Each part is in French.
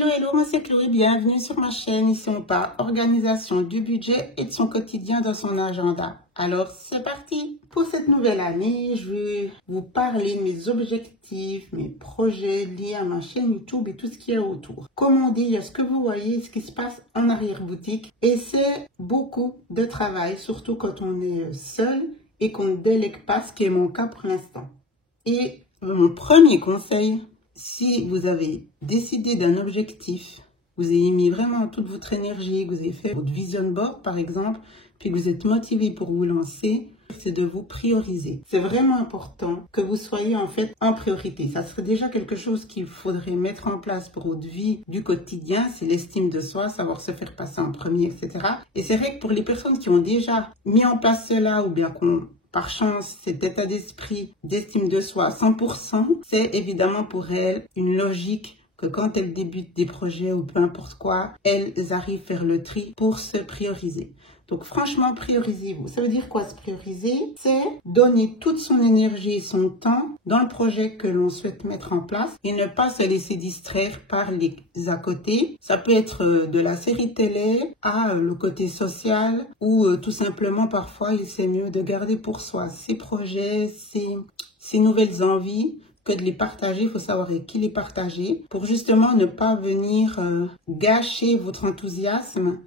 Hello, hello, moi c'est Chloé, bienvenue sur ma chaîne. Ici on parle organisation du budget et de son quotidien dans son agenda. Alors c'est parti. Pour cette nouvelle année, je vais vous parler de mes objectifs, mes projets liés à ma chaîne YouTube et tout ce qui est autour. Comme on dit, il y a ce que vous voyez, ce qui se passe en arrière-boutique. Et c'est beaucoup de travail, surtout quand on est seul et qu'on ne délègue pas, ce qui est mon cas pour l'instant. Et mon premier conseil, si vous avez décidé d'un objectif, vous avez mis vraiment toute votre énergie, que vous avez fait votre vision board par exemple, puis que vous êtes motivé pour vous lancer, c'est de vous prioriser. C'est vraiment important que vous soyez en fait en priorité. Ça serait déjà quelque chose qu'il faudrait mettre en place pour votre vie du quotidien, c'est l'estime de soi, savoir se faire passer en premier, etc. Et c'est vrai que pour les personnes qui ont déjà mis en place cela ou bien qu'on par chance, cet état d'esprit d'estime de soi à 100%, c'est évidemment pour elles une logique que quand elles débutent des projets ou peu importe quoi, elles arrivent à faire le tri pour se prioriser. Donc franchement, priorisez-vous. Ça veut dire quoi se prioriser? C'est donner toute son énergie et son temps dans le projet que l'on souhaite mettre en place et ne pas se laisser distraire par les à côté. Ça peut être de la série télé à le côté social ou tout simplement parfois c'est mieux de garder pour soi ses projets, ses nouvelles envies que de les partager. Il faut savoir avec qui les partager pour justement ne pas venir gâcher votre enthousiasme.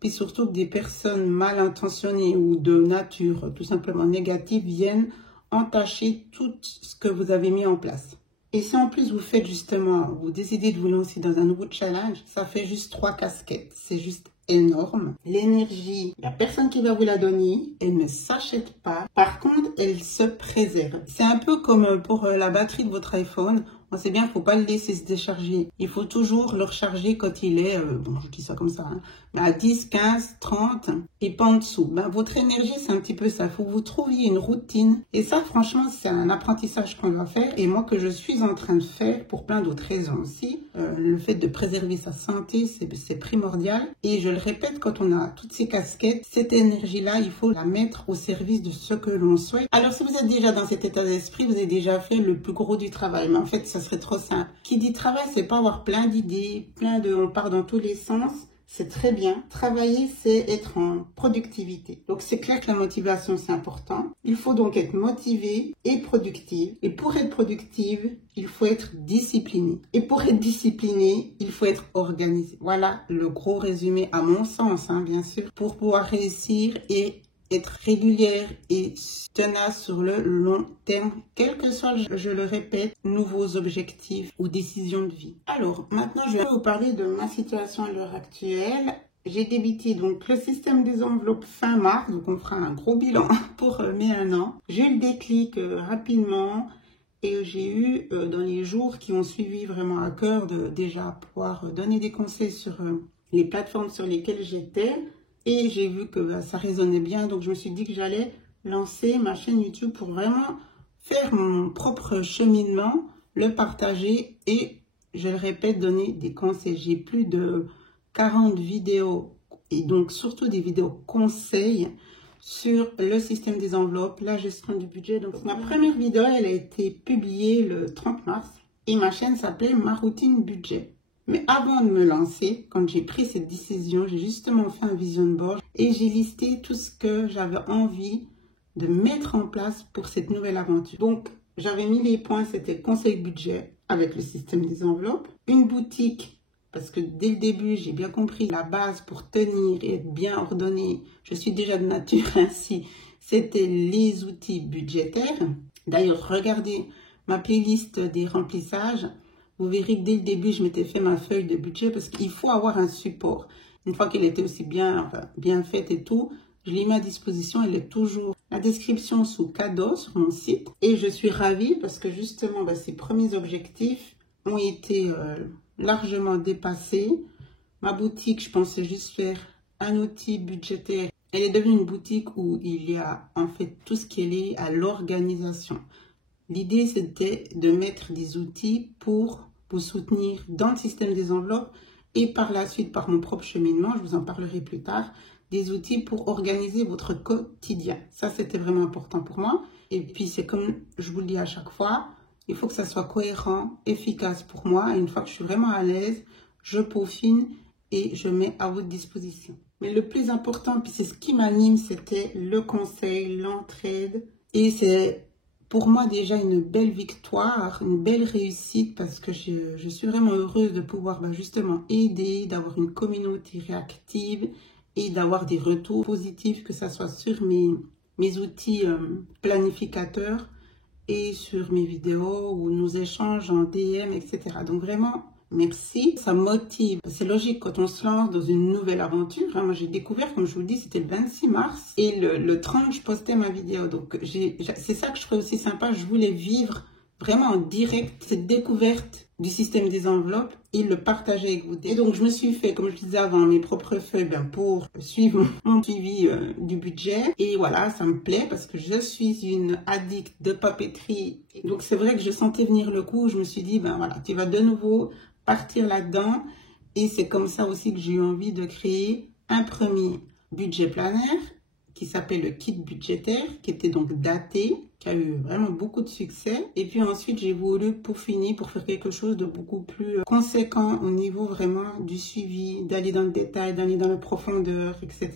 Puis surtout que des personnes mal intentionnées ou de nature tout simplement négative viennent entacher tout ce que vous avez mis en place. Et si en plus vous faites justement, vous décidez de vous lancer dans un nouveau challenge, ça fait juste 3 casquettes. C'est juste énorme. L'énergie, la personne qui va vous la donner, elle ne s'achète pas. Par contre, elle se préserve. C'est un peu comme pour la batterie de votre iPhone. On sait bien qu'il ne faut pas le laisser se décharger. Il faut toujours le recharger quand il est, bon je dis ça comme ça, hein, à 10, 15, 30 et pas en dessous. Ben, votre énergie, c'est un petit peu ça. Il faut que vous trouviez une routine. Et ça, franchement, c'est un apprentissage qu'on va faire. Et moi, que je suis en train de faire pour plein d'autres raisons aussi. Le fait de préserver sa santé, c'est primordial. Et je le répète, quand on a toutes ces casquettes, cette énergie-là, il faut la mettre au service de ce que l'on souhaite. Alors, si vous êtes déjà dans cet état d'esprit, vous avez déjà fait le plus gros du travail. Mais en fait, ça serait trop simple. Qui dit travail, c'est pas avoir plein d'idées, on part dans tous les sens. C'est très bien. Travailler, c'est être en productivité. Donc, c'est clair que la motivation, c'est important. Il faut donc être motivé et productive. Et pour être productive, il faut être discipliné. Et pour être discipliné, il faut être organisé. Voilà le gros résumé à mon sens, hein, bien sûr, pour pouvoir réussir et être régulière et tenace sur le long terme, quel que soit, je le répète, nouveaux objectifs ou décisions de vie. Alors, maintenant, je vais vous parler de ma situation à l'heure actuelle. J'ai débuté donc le système des enveloppes fin mars, donc on fera un gros bilan pour mes 1 an. J'ai eu le déclic rapidement et j'ai eu dans les jours qui ont suivi vraiment à cœur de déjà pouvoir donner des conseils sur les plateformes sur lesquelles j'étais. Et j'ai vu que ça résonnait bien, donc je me suis dit que j'allais lancer ma chaîne YouTube pour vraiment faire mon propre cheminement, le partager et, je le répète, donner des conseils. J'ai plus de 40 vidéos et donc surtout des vidéos conseils sur le système des enveloppes, la gestion du budget. Donc ma première vidéo, elle a été publiée le 30 mars et ma chaîne s'appelait Ma routine budget. Mais avant de me lancer, quand j'ai pris cette décision, j'ai justement fait un vision board et j'ai listé tout ce que j'avais envie de mettre en place pour cette nouvelle aventure. Donc, j'avais mis les points, c'était conseil budget avec le système des enveloppes, une boutique, parce que dès le début, j'ai bien compris la base pour tenir et être bien ordonné. Je suis déjà de nature ainsi. C'était les outils budgétaires. D'ailleurs, regardez ma playlist des remplissages. Vous verrez que dès le début, je m'étais fait ma feuille de budget parce qu'il faut avoir un support. Une fois qu'elle était aussi bien faite et tout, je l'ai mis à disposition. Elle est toujours la description sous cadeau sur mon site. Et je suis ravie parce que justement, ces premiers objectifs ont été largement dépassés. Ma boutique, je pensais juste faire un outil budgétaire. Elle est devenue une boutique où il y a en fait tout ce qui est lié à l'organisation. L'idée, c'était de mettre des outils pour vous soutenir dans le système des enveloppes et par la suite, par mon propre cheminement, je vous en parlerai plus tard, des outils pour organiser votre quotidien. Ça, c'était vraiment important pour moi. Et puis, c'est comme je vous le dis à chaque fois, il faut que ça soit cohérent, efficace pour moi. Et une fois que je suis vraiment à l'aise, je peaufine et je mets à votre disposition. Mais le plus important, puis c'est ce qui m'anime, c'était le conseil, l'entraide. Et c'est pour moi déjà une belle victoire, une belle réussite parce que je suis vraiment heureuse de pouvoir justement aider, d'avoir une communauté réactive et d'avoir des retours positifs, que ce soit sur mes outils planificateurs et sur mes vidéos ou nos échanges en DM, etc. Donc vraiment, merci, ça motive. C'est logique quand on se lance dans une nouvelle aventure. Moi, j'ai découvert, comme je vous le dis, c'était le 26 mars. Et le 30, je postais ma vidéo. Donc, c'est ça que je trouvais aussi sympa. Je voulais vivre vraiment en direct cette découverte du système des enveloppes et le partager avec vous. Et donc, je me suis fait, comme je disais avant, mes propres feuilles pour suivre mon suivi du budget. Et voilà, ça me plaît parce que je suis une addict de papeterie. Donc, c'est vrai que je sentais venir le coup. Je me suis dit, voilà, tu vas de nouveau partir là-dedans. Et c'est comme ça aussi que j'ai eu envie de créer un premier budget planner qui s'appelle le kit budgétaire, qui était donc daté, qui a eu vraiment beaucoup de succès. Et puis ensuite, j'ai voulu peaufiner pour faire quelque chose de beaucoup plus conséquent au niveau vraiment du suivi, d'aller dans le détail, d'aller dans la profondeur, etc.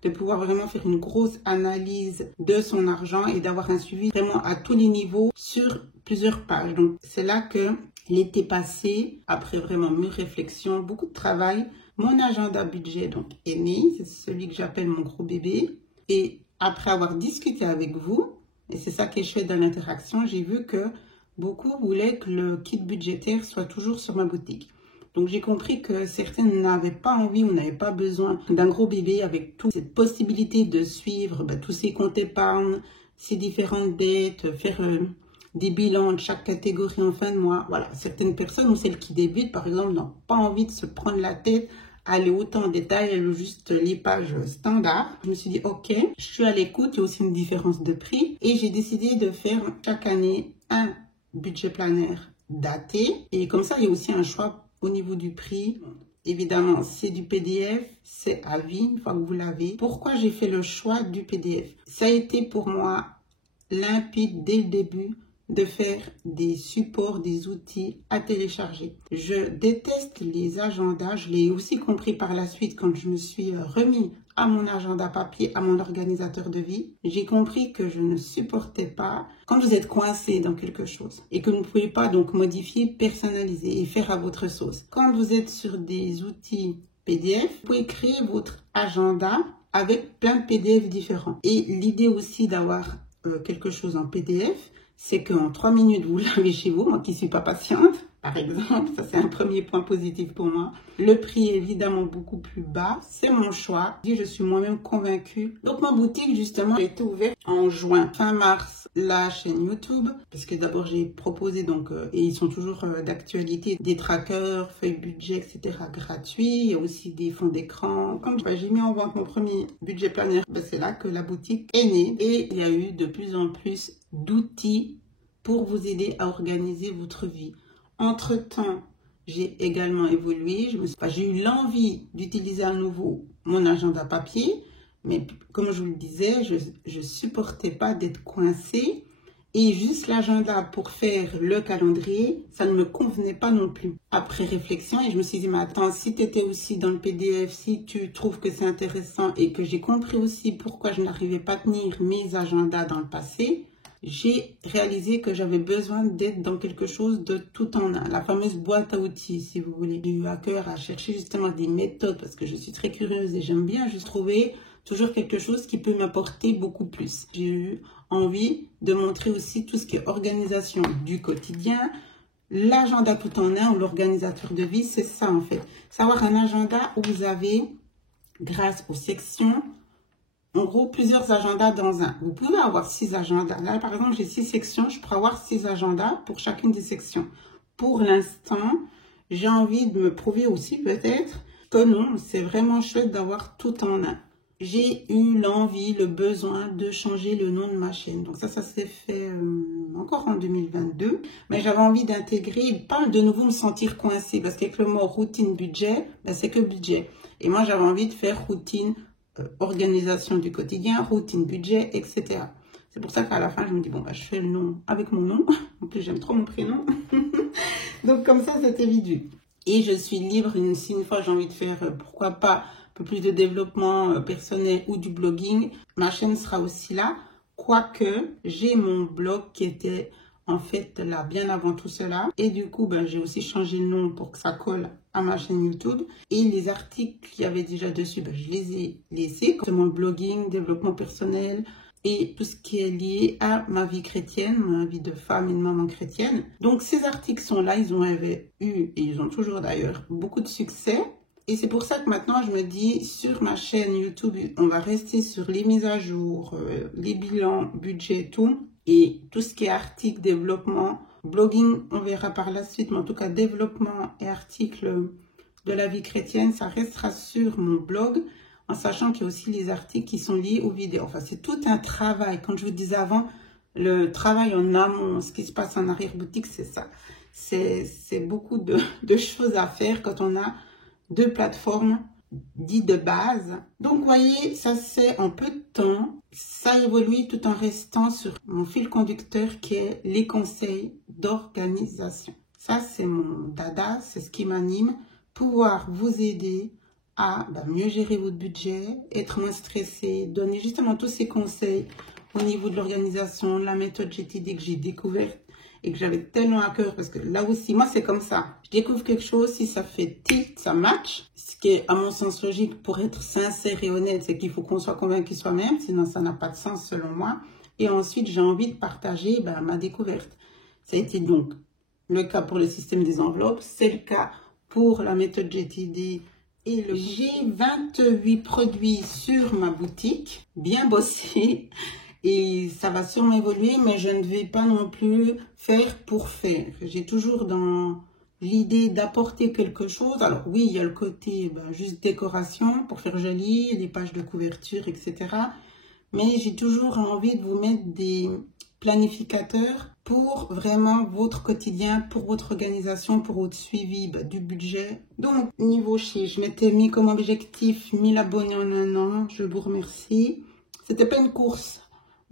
De pouvoir vraiment faire une grosse analyse de son argent et d'avoir un suivi vraiment à tous les niveaux sur plusieurs pages. Donc, c'est là que l'été passé, après vraiment mûre réflexion, beaucoup de travail, mon agenda budget donc est né. C'est celui que j'appelle mon gros bébé. Et après avoir discuté avec vous, et c'est ça qui est chouette dans l'interaction, j'ai vu que beaucoup voulaient que le kit budgétaire soit toujours sur ma boutique. Donc j'ai compris que certains n'avaient pas envie ou n'avaient pas besoin d'un gros bébé avec toute cette possibilité de suivre tous ces comptes épargne, ces différentes dettes, faire des bilans de chaque catégorie en fin de mois. Voilà, certaines personnes ou celles qui débutent par exemple n'ont pas envie de se prendre la tête, aller autant en détail, elles ont juste les pages standards. Je me suis dit, ok, je suis à l'écoute, il y a aussi une différence de prix. Et j'ai décidé de faire chaque année un budget planner daté. Et comme ça, il y a aussi un choix au niveau du prix. Évidemment, c'est du PDF, c'est à vie, une fois que vous l'avez. Pourquoi j'ai fait le choix du PDF? Ça a été pour moi limpide dès le début de faire des supports, des outils à télécharger. Je déteste les agendas. Je l'ai aussi compris par la suite quand je me suis remis à mon agenda papier, à mon organisateur de vie. J'ai compris que je ne supportais pas quand vous êtes coincé dans quelque chose et que vous ne pouvez pas donc modifier, personnaliser et faire à votre sauce. Quand vous êtes sur des outils PDF, vous pouvez créer votre agenda avec plein de PDF différents. Et l'idée aussi d'avoir quelque chose en PDF, c'est qu'en 3 minutes, vous l'avez chez vous, moi qui ne suis pas patiente, par exemple. Ça, c'est un premier point positif pour moi. Le prix est évidemment beaucoup plus bas. C'est mon choix. Je suis moi-même convaincue. Donc, ma boutique, justement, a été ouverte en juin. Fin mars, la chaîne YouTube. Parce que d'abord, j'ai proposé, donc, et ils sont toujours d'actualité, des trackers, feuilles budget, etc. gratuits. Il y a aussi des fonds d'écran. Quand j'ai mis en vente mon premier budget planner, c'est là que la boutique est née. Et il y a eu de plus en plus d'outils pour vous aider à organiser votre vie. Entre-temps, j'ai également évolué. J'ai eu l'envie d'utiliser à nouveau mon agenda papier, mais comme je vous le disais, je ne supportais pas d'être coincée. Et juste l'agenda pour faire le calendrier, ça ne me convenait pas non plus. Après réflexion, et je me suis dit, mais attends, si tu étais aussi dans le PDF, si tu trouves que c'est intéressant et que j'ai compris aussi pourquoi je n'arrivais pas à tenir mes agendas dans le passé, j'ai réalisé que j'avais besoin d'être dans quelque chose de tout en un. La fameuse boîte à outils, si vous voulez. J'ai eu à cœur à chercher justement des méthodes parce que je suis très curieuse et j'aime bien juste trouver toujours quelque chose qui peut m'apporter beaucoup plus. J'ai eu envie de montrer aussi tout ce qui est organisation du quotidien, l'agenda tout en un ou l'organisateur de vie, c'est ça en fait. Savoir un agenda où vous avez, grâce aux sections, en gros, plusieurs agendas dans un. Vous pouvez avoir 6 agendas. Là, par exemple, j'ai 6 sections. Je pourrais avoir 6 agendas pour chacune des sections. Pour l'instant, j'ai envie de me prouver aussi peut-être que non, c'est vraiment chouette d'avoir tout en un. J'ai eu l'envie, le besoin de changer le nom de ma chaîne. Donc ça s'est fait encore en 2022. Mais j'avais envie d'intégrer, pas de nouveau me sentir coincée. Parce qu'avec le mot routine budget, c'est que budget. Et moi, j'avais envie de faire routine organisation du quotidien, routine, budget, etc. C'est pour ça qu'à la fin, je me dis, bon, je fais le nom avec mon nom. En plus, j'aime trop mon prénom. Donc, comme ça, c'était vite vu. Et je suis libre, si une fois j'ai envie de faire, pourquoi pas, un peu plus de développement personnel ou du blogging, ma chaîne sera aussi là. Quoique, j'ai mon blog qui était en fait là bien avant tout cela. Et du coup, j'ai aussi changé le nom pour que ça colle à ma chaîne YouTube. Et les articles qu'il y avait déjà dessus, je les ai laissés. Comme mon blogging, développement personnel et tout ce qui est lié à ma vie chrétienne, ma vie de femme et de maman chrétienne. Donc ces articles sont là, ils avaient eu, et ils ont toujours d'ailleurs, beaucoup de succès. Et c'est pour ça que maintenant, je me dis, sur ma chaîne YouTube, on va rester sur les mises à jour, les bilans, budget, tout. Et tout ce qui est articles, développement, blogging, on verra par la suite. Mais en tout cas, développement et articles de la vie chrétienne, ça restera sur mon blog. En sachant qu'il y a aussi les articles qui sont liés aux vidéos. Enfin, c'est tout un travail. Comme je vous disais avant, le travail en amont, ce qui se passe en arrière-boutique, c'est ça. C'est beaucoup de choses à faire quand on a deux plateformes dites de base. Donc, vous voyez, ça c'est en peu de temps. Ça évolue tout en restant sur mon fil conducteur qui est les conseils d'organisation. Ça, c'est mon dada, c'est ce qui m'anime. Pouvoir vous aider à mieux gérer votre budget, être moins stressé, donner justement tous ces conseils au niveau de l'organisation, la méthode GTD que j'ai découverte et que j'avais tellement à cœur parce que là aussi, moi c'est comme ça. Je découvre quelque chose, si ça fait tilt, ça match. Ce qui est à mon sens logique pour être sincère et honnête, c'est qu'il faut qu'on soit convaincu soi-même, sinon ça n'a pas de sens selon moi. Et ensuite, j'ai envie de partager ma découverte. Ça a été donc le cas pour le système des enveloppes, c'est le cas pour la méthode GTD. Et j'ai 28 produits sur ma boutique, bien bossé, et ça va sûrement évoluer, mais je ne vais pas non plus faire pour faire. J'ai toujours dans l'idée d'apporter quelque chose. Alors oui, il y a le côté juste décoration pour faire joli, les pages de couverture, etc. Mais j'ai toujours envie de vous mettre des planificateurs pour vraiment votre quotidien, pour votre organisation, pour votre suivi du budget. Donc, niveau chiffre, je m'étais mis comme objectif 1000 abonnés en un an. Je vous remercie. C'était pas une course,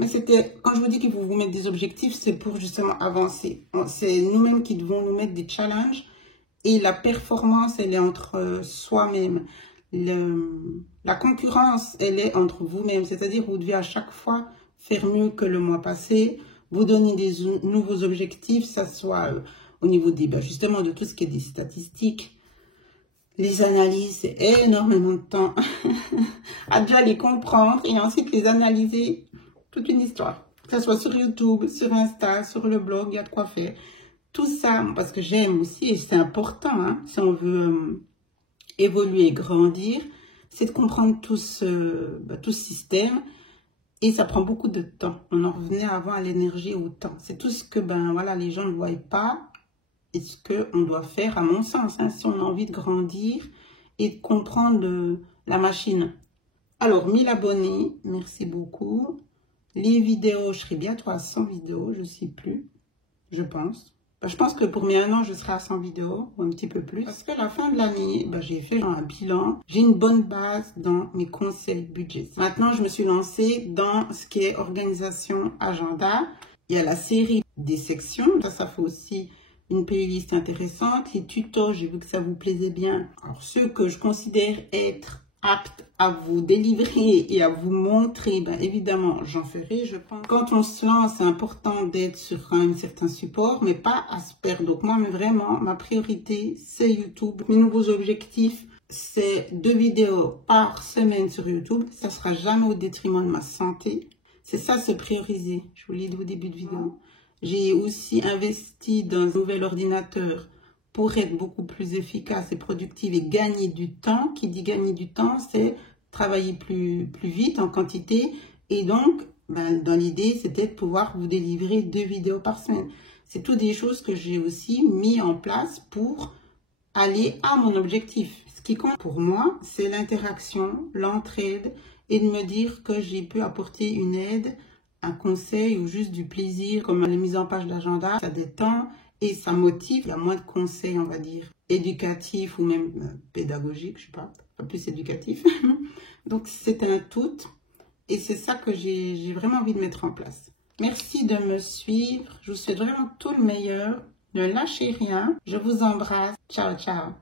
mais c'était, quand je vous dis qu'il faut vous mettre des objectifs, c'est pour justement avancer. C'est nous-mêmes qui devons nous mettre des challenges et la performance, elle est entre soi-même. La concurrence, elle est entre vous-même, c'est-à-dire vous devez à chaque fois faire mieux que le mois passé, vous donner des nouveaux objectifs, ça soit au niveau des, justement de tout ce qui est des statistiques, les analyses, c'est énormément de temps à déjà les comprendre et ensuite les analyser, toute une histoire. Que ce soit sur YouTube, sur Insta, sur le blog, il y a de quoi faire. Tout ça, parce que j'aime aussi, et c'est important, hein, si on veut évoluer et grandir, c'est de comprendre tout ce système. Et ça prend beaucoup de temps. On en revenait avant à l'énergie et au temps. C'est tout ce que voilà, les gens ne voient pas et ce qu'on doit faire, à mon sens, hein, si on a envie de grandir et de comprendre la machine. Alors, 1000 abonnés, merci beaucoup. Les vidéos, je serai bientôt à 100 vidéos, je ne sais plus, je pense. Je pense que pour mes 1 an, je serai à 100 vidéos, ou un petit peu plus. Parce que la fin de l'année, j'ai fait un bilan. J'ai une bonne base dans mes conseils budget. Maintenant, je me suis lancée dans ce qui est organisation agenda. Il y a la série des sections. Ça fait aussi une playlist intéressante. Les tutos, j'ai vu que ça vous plaisait bien. Alors, ceux que je considère être apte à vous délivrer et à vous montrer, évidemment, j'en ferai, je pense. Quand on se lance, c'est important d'être sur un certain support, mais pas à se perdre. Donc moi, mais vraiment, ma priorité, c'est YouTube. Mes nouveaux objectifs, c'est 2 vidéos par semaine sur YouTube. Ça sera jamais au détriment de ma santé. C'est ça, se prioriser. Je vous l'ai dit au début de vidéo. J'ai aussi investi dans un nouvel ordinateur pour être beaucoup plus efficace et productive et gagner du temps. Qui dit gagner du temps, c'est travailler plus vite en quantité. Et donc, dans l'idée, c'était de pouvoir vous délivrer 2 vidéos par semaine. C'est toutes des choses que j'ai aussi mis en place pour aller à mon objectif. Ce qui compte pour moi, c'est l'interaction, l'entraide et de me dire que j'ai pu apporter une aide, un conseil ou juste du plaisir, comme la mise en page d'agenda, ça détend. Et ça motive, il y a moins de conseils, on va dire, éducatifs ou même pédagogiques, je sais pas plus éducatifs. Donc, c'est un tout. Et c'est ça que j'ai vraiment envie de mettre en place. Merci de me suivre. Je vous souhaite vraiment tout le meilleur. Ne lâchez rien. Je vous embrasse. Ciao, ciao.